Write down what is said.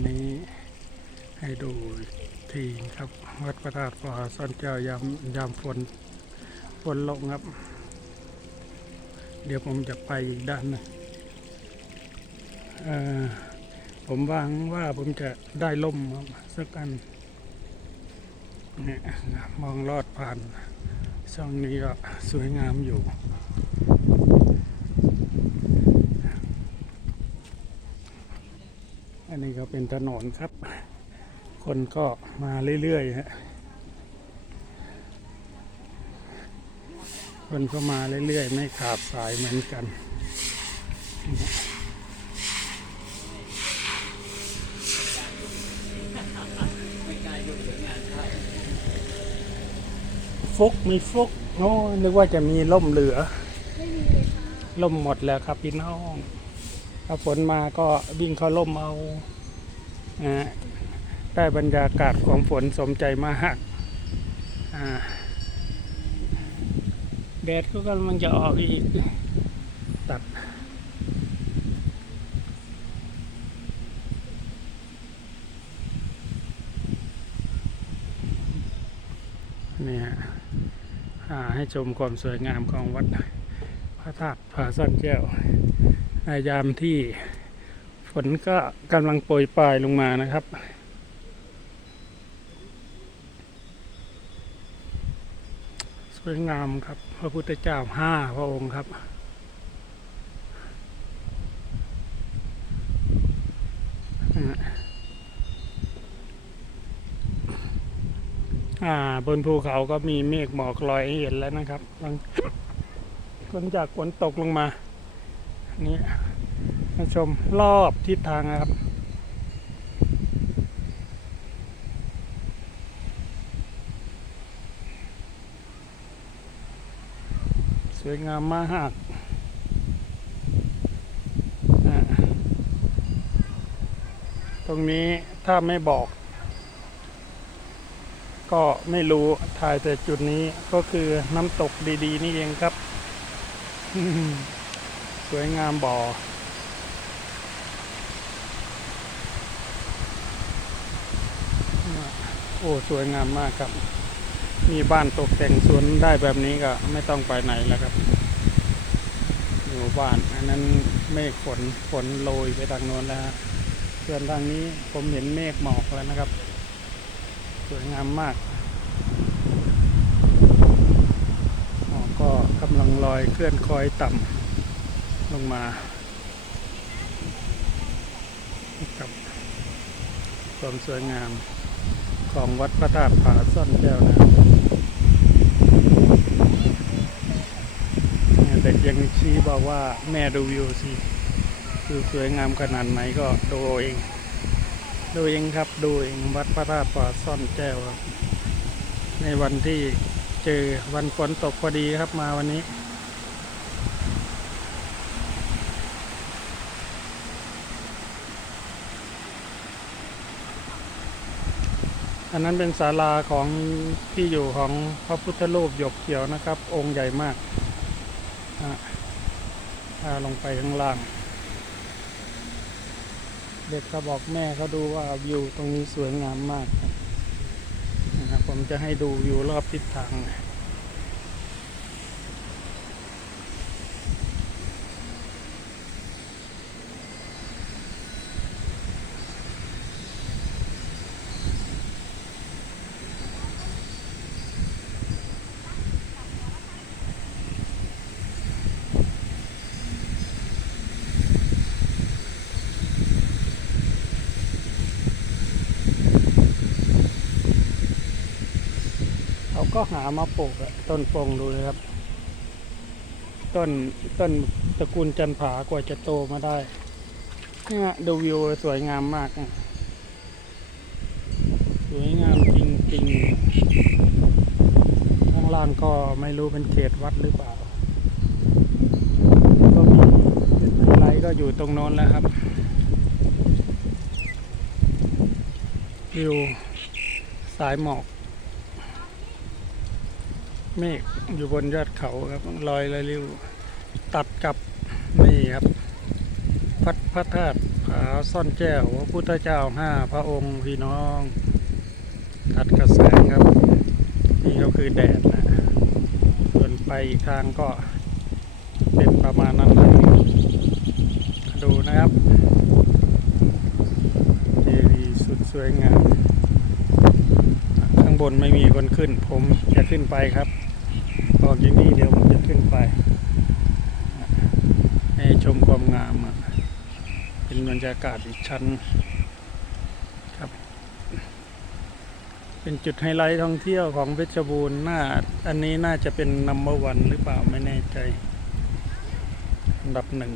นนี้ให้ดูทีครับ วัดพระธาตุปอซ่อนเจ้ายามยามฝนฝนลงครับ เดี๋ยวผมจะไปอีกด้านหนึงเอ่อผมวางว่าผมจะได้ล่มครับสักอันเนี่ยมองลอดผ่านช่องนี้ก็สวยงามอยู่ อันนี้ก็เป็นถนนครับ คนก็มาเรื่อยๆฮะคนก็มาเรื่อยๆ ไม่ขาดสายเหมือนกันฟุกมีฟุกโอ้นึกว่าจะมีล่มเหลือ ล่มหมดแล้วครับพี่น้อง ถ้าฝนมาก็วิ่งเข้าล่มเอานะได้บรรยากาศของฝนสมใจมากแดดก็กำลังจะออกอีกตัดนี่ฮะให้ชมความสวยงามของวัดพระธาตุผาซ่อนแก้ว ยามที่ฝนก็กำลังโปรยปลายลงมานะครับ สวยงามครับ พระพุทธเจ้าห้าพระองค์ครับบนภูเขาก็มีเมฆหมอกลอยให้เห็นแล้วนะครับหลังจากฝนตกลงมา นี่มาชมรอบทิศทางนะครับ สวยงามมากตรงนี้ถ้าไม่บอก ก็ไม่รู้ถ่ายแต่จุดนี้ก็คือน้ำตกดี ๆ นี่เองครับ สวยงามบ่อโอ้สวยงามมากครับ มีบ้านตกแต่งสวนได้แบบนี้ก็ไม่ต้องไปไหนแล้วครับ อยู่บ้าน อันนั้นเมฆฝนฝนโรยไปทางโน้นแล้วส่วนทางนี้ผมเห็นเมฆหมอกแล้วนะครับ สวยงามมากหมอกก็กำลังลอยเคลื่อนคอยต่ำ ลงมากับความสวยงามของวัดพระธาตุผาซ่อนแก้วนะครับเนี่ยเด็กยังชี้บอกว่าแม่ดูวิวสิคือสวยงามขนาดไหนก็ดูเอาเอง ดูเองครับดูเองวัดพระธาตุป่าซ่อนแก้วครับ ในวันที่เจอวันฝนตกพอดีครับมาวันนี้ อันนั้นเป็นศาลาของที่อยู่ของพระพุทธรูปหยกเขียวนะครับ องค์ใหญ่มากอะพาลงไปข้างล่าง เด็กเขาบอกแม่เขาดูว่าวิวตรงนี้สวยงามมากนะครับผมจะให้ดูวิวรอบทิศทางนะา ก็หามาปลูกอะต้นปงดูเลยครับ ต้นต้นตระกูลจันผากว่าจะโตมาได้เนี่ยดูวิวสวยงามมากอะสวยงามจริงๆ ข้างล่างก็ไม่รู้เป็นเขตวัดหรือเปล่า ก็มีอะไรก็อยู่ตรงโน้นแล้วครับ วิวสายหมอก เมฆอยู่บนยอดเขาครับลอยละริ้วตัดกับนี่ครับพัดพระธาตุผาซ่อนแจ้วพระพุทธเจ้าห้าพระองค์พี่น้องตัดกระแสงครับ นี่ก็คือแดดนะส่วนไปอีกทางก็เป็นประมาณนั้นนะดูนะครับเจดีย์สุดสวยงาม บนไม่มีคนขึ้น ผมจะขึ้นไปครับออกอย่างนี้เดี๋ยวผมจะขึ้นไป ให้ชมความงามเป็นบรรยากาศอีกชั้นครับ เป็นจุดไฮไลท์ท่องเที่ยวของเพชรบูรณ์น่าอันนี้น่าจะเป็นนัมเบอร์วันหรือเปล่าไม่แน่ใจอันดับหนึ่ง